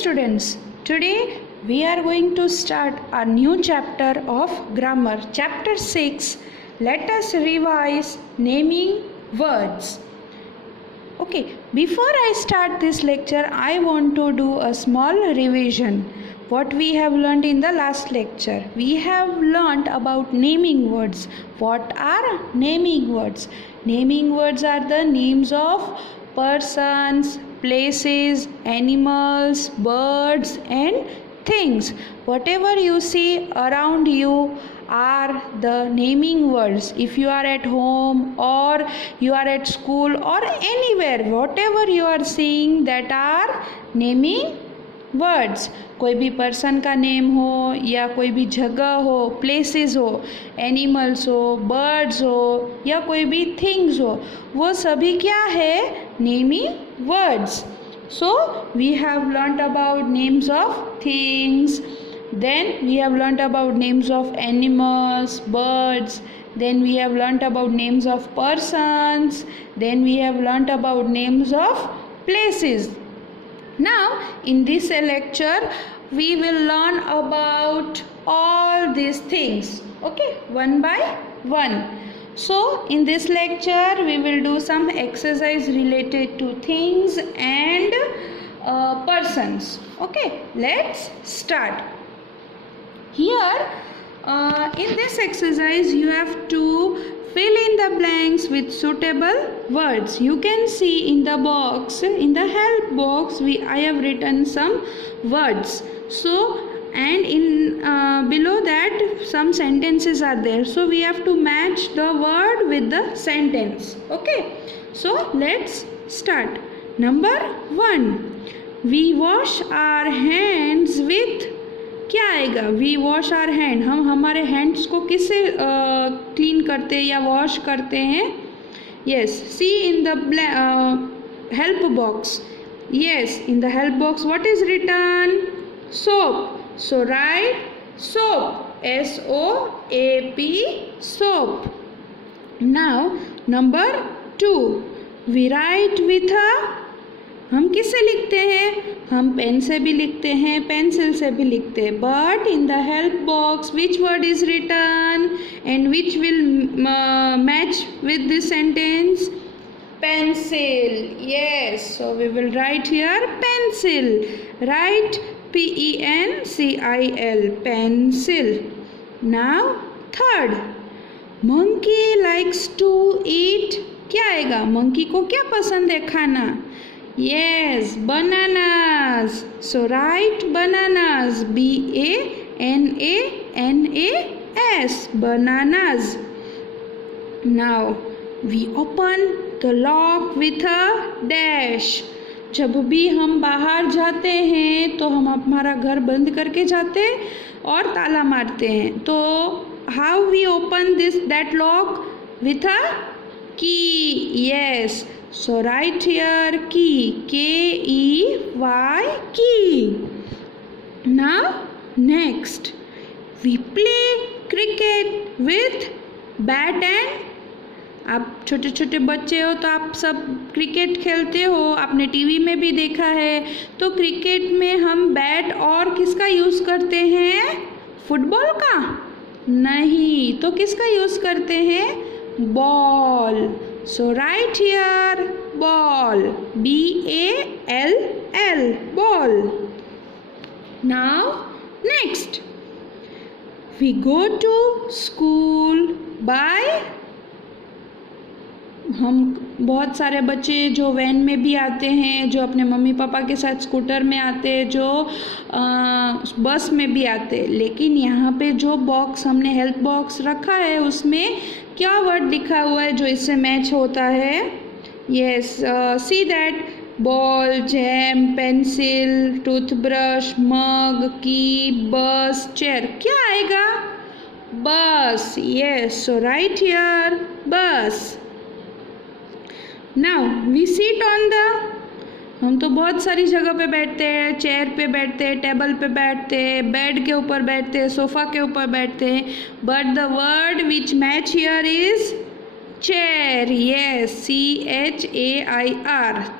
students, today we are going to start a new chapter of grammar, chapter 6. Let us revise naming words. Okay, before I start this lecture, I want to do a small revision. What we have learned in the last lecture. We have learned about naming words. What are naming words? Naming words are the names of persons, places, animals, birds and things. Whatever you see around you are the naming words. If you are at home or you are at school or anywhere, whatever you are seeing, that are naming words. कोई भी person का name हो या कोई भी जगह हो, places हो, एनिमल्स हो, बर्ड्स हो या कोई भी थिंग्स हो, वो सभी क्या है? Naming words. So we have learned about names of things, then we have learnt about names of animals, birds, then we have learnt about names of persons, then we have learnt about names of places. Now in this lecture we will learn about all these things, okay, one by one. So in this lecture we will do some exercise related to things and persons. Okay, let's start. Here in this exercise you have to fill in the blanks with suitable words. You can see in the box, in the help box, I have written some words. So and in below that some sentences are there. So we have to match the word with the sentence. Okay. So let's start. Number 1. We wash our hands with. क्या आएगा? We wash our hand. हम हमारे hands को किससे clean करते हैं या wash करते हैं? Yes, see in the help box. Yes, in the help box what is written? Soap. So write soap, SOAP, soap. Now number 2. We write with a. हम किससे लिखते हैं? हम पेन से भी लिखते हैं, पेंसिल से भी लिखते हैं. But in the help box which word is written and which will match with this sentence? Pencil. Yes, so we will write here pencil. Write PENCIL, pencil. Now third. Monkey likes to eat. क्या आएगा? Monkey को क्या पसंद है खाना? Yes, bananas. So write bananas, BANANAS, bananas. Now we open the lock with a dash. जब भी हम बाहर जाते हैं तो हम हमारा घर बंद करके जाते और ताला मारते हैं. तो how we open that lock? With a key. Yes. So write here key, KEY, key. Now next we play cricket with bat and. आप छोटे छोटे बच्चे हो तो आप सब क्रिकेट खेलते हो, आपने टीवी में भी देखा है. तो क्रिकेट में हम बैट और किसका यूज़ करते हैं? फुटबॉल का नहीं, तो किसका यूज़ करते हैं? Ball. So write here ball, BALL, ball. Now next we go to school by. हम बहुत सारे बच्चे जो वैन में भी आते हैं, जो अपने मम्मी पापा के साथ स्कूटर में आते हैं, जो बस में भी आते हैं. लेकिन यहाँ पे जो बॉक्स हमने हेल्प बॉक्स रखा है उसमें क्या वर्ड लिखा हुआ है जो इससे मैच होता है? Yes, see that. Ball, jam, pencil, toothbrush, mug, key, bus, chair. क्या आएगा? Bus. Yes, so right here bus. Now we seat on the. हम तो बहुत सारी जगह पे बैठते हैं. चेयर पे बैठते हैं, टेबल पे बैठते हैं, बेड के ऊपर बैठते हैं, सोफ़ा के ऊपर बैठते हैं. But the word which match here is chair. Yes, chair,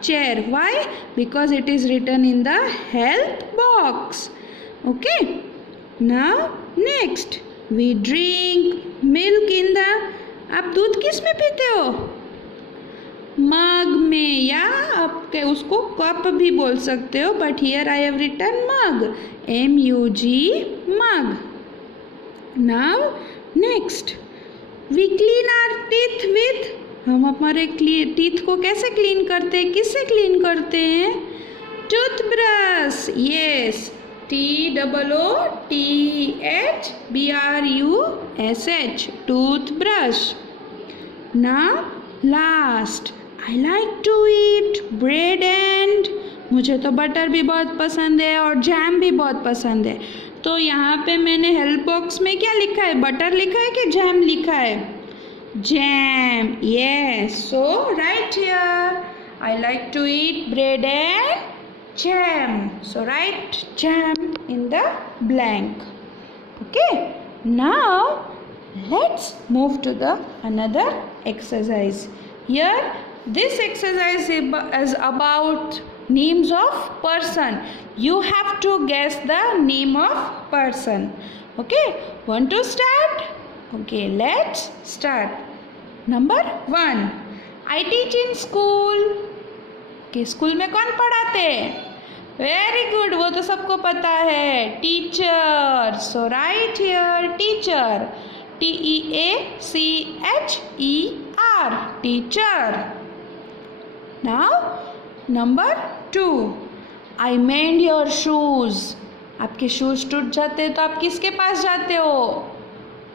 chair. Why? Because it is written in the health box. Okay. Now next we drink milk in the, आप दूध किस में पीते हो? मग में, या आप उसको कप भी बोल सकते हो, but here I have written mug, MUG, mug. Now next we clean our teeth with, हम हमारे टीथ को कैसे क्लीन करते हैं, किससे क्लीन करते हैं? Toothbrush. Yes, TOOTHBRUSH, toothbrush. Now last I like to eat bread and, मुझे तो बटर भी बहुत पसंद है और जैम भी बहुत पसंद है. तो यहाँ पे मैंने हेल्प बॉक्स में क्या लिखा है, बटर लिखा है कि जैम लिखा है? Jam. Yes, so right here I like to eat bread and jam. So write jam in the blank. Okay. Now let's move to the another exercise. Here this exercise is about names of person. You have to guess the name of person. Okay. Want to start? Okay, let's start. Number 1. I teach in school. कि school में कौन पढ़ाते हैं? Very good, वो तो सबको पता है, teacher. So right here teacher, TEACHER, teacher. Now number 2. I mend your shoes. आपके शूज टूट जाते हैं तो आप किसके पास जाते हो?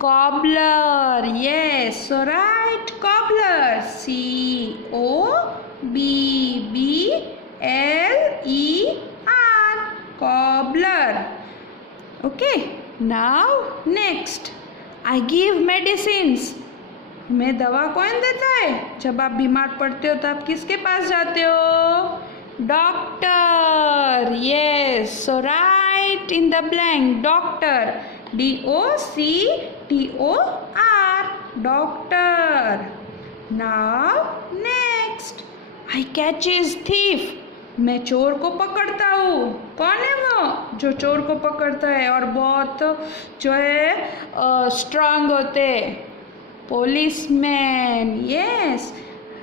Cobbler. Yes, so right cobbler, COBBLER, cobbler. Okay. Now next, I give medicines. मैं दवा कौन देता है? जब आप बीमार पड़ते हो तो आप किसके पास जाते हो? Doctor. Yes, so write in the blank doctor, DOCTOR, doctor. Now next, I catches thief. मैं चोर को पकड़ता हूँ. कौन है वो जो चोर को पकड़ता है और बहुत जो है स्ट्रांग होते? policeman. Yes,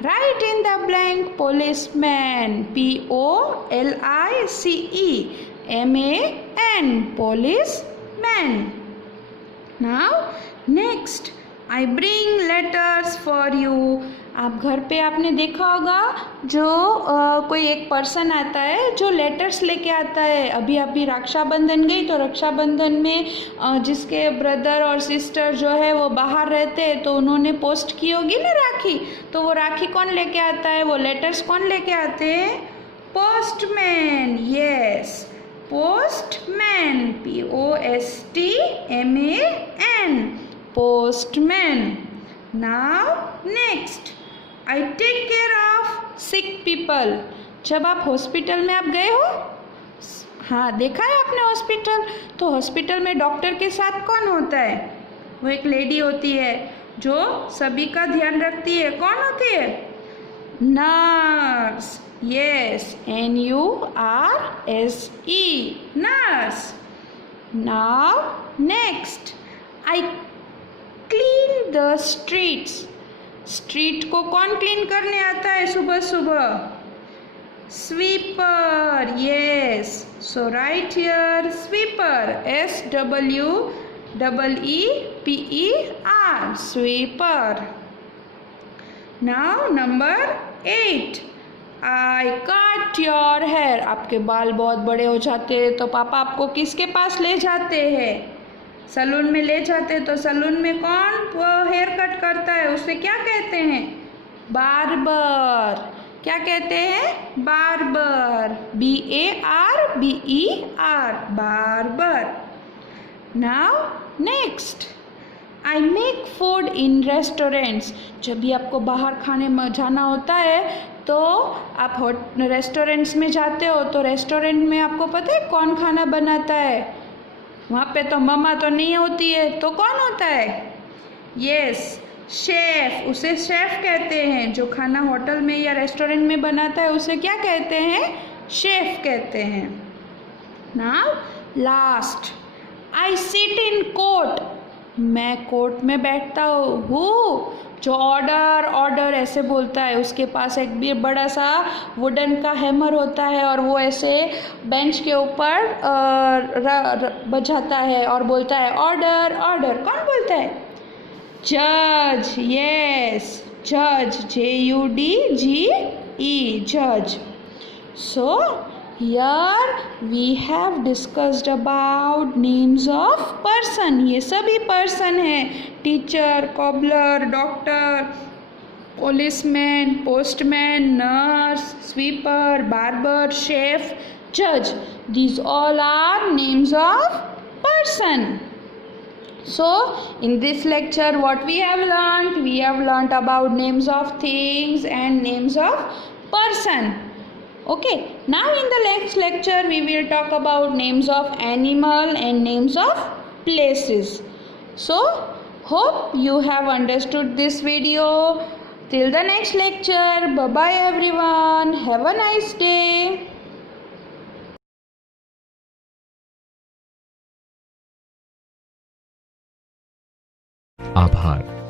write in the blank policeman, POLICEMAN, policeman. Now next, I bring letters for you. आप घर पे आपने देखा होगा जो कोई एक पर्सन आता है जो लेटर्स लेके आता है. अभी अभी रक्षाबंधन गई तो रक्षाबंधन में जिसके ब्रदर और सिस्टर जो है वो बाहर रहते हैं तो उन्होंने पोस्ट की होगी ना राखी, तो वो राखी कौन लेके आता है, वो लेटर्स कौन लेके आते हैं? Postman. Yes, postman, POSTMAN, postman. Now next, I take care of sick people. जब आप हॉस्पिटल में आप गए हो, हाँ देखा है आपने हॉस्पिटल, तो हॉस्पिटल में डॉक्टर के साथ कौन होता है? वो एक लेडी होती है जो सभी का ध्यान रखती है. कौन होती है? Nurse. Yes, NURSE, nurse. Now next, I clean the streets. Street को कौन क्लीन करने आता है सुबह सुबह? Sweeper. Yes, so right here sweeper, SWEEPER, sweeper. Now number 8, I cut your hair. आपके बाल बहुत बड़े हो जाते हैं तो पापा आपको किसके पास ले जाते हैं? सलून में ले जाते. तो सलून में कौन हेयर कट करता है, उसे क्या कहते हैं? बार्बर. क्या कहते हैं? Barber, BARBER, barber. Now next, I make food in restaurants. जब भी आपको बाहर खाने में जाना होता है तो आप रेस्टोरेंट्स में जाते हो, तो रेस्टोरेंट में आपको पता है कौन खाना बनाता है? वहाँ पे तो मम्मा तो नहीं होती है, तो कौन होता है? यस, शेफ, उसे शेफ कहते हैं। जो खाना होटल में या रेस्टोरेंट में बनाता है उसे क्या कहते हैं? शेफ कहते हैं। Now last, I sit in court, मैं कोर्ट में बैठता हूँ। जो ऑर्डर ऑर्डर ऐसे बोलता है, उसके पास एक भी बड़ा सा वुडन का हैमर होता है और वो ऐसे बेंच के ऊपर बजाता है और बोलता है ऑर्डर ऑर्डर। कौन बोलता है? जज, यस, जज, JUDGE, जज। So here we have discussed about names of person. ये सभी person हैं, teacher, cobbler, doctor, policeman, postman, nurse, sweeper, barber, chef, जज. These all are names of person. So in this lecture what we have learnt? We have learnt about names of things and names of person. Okay, now in the next lecture we will talk about names of animal and names of places. So hope you have understood this video. Till the next lecture, bye bye everyone, have a nice day. आभार।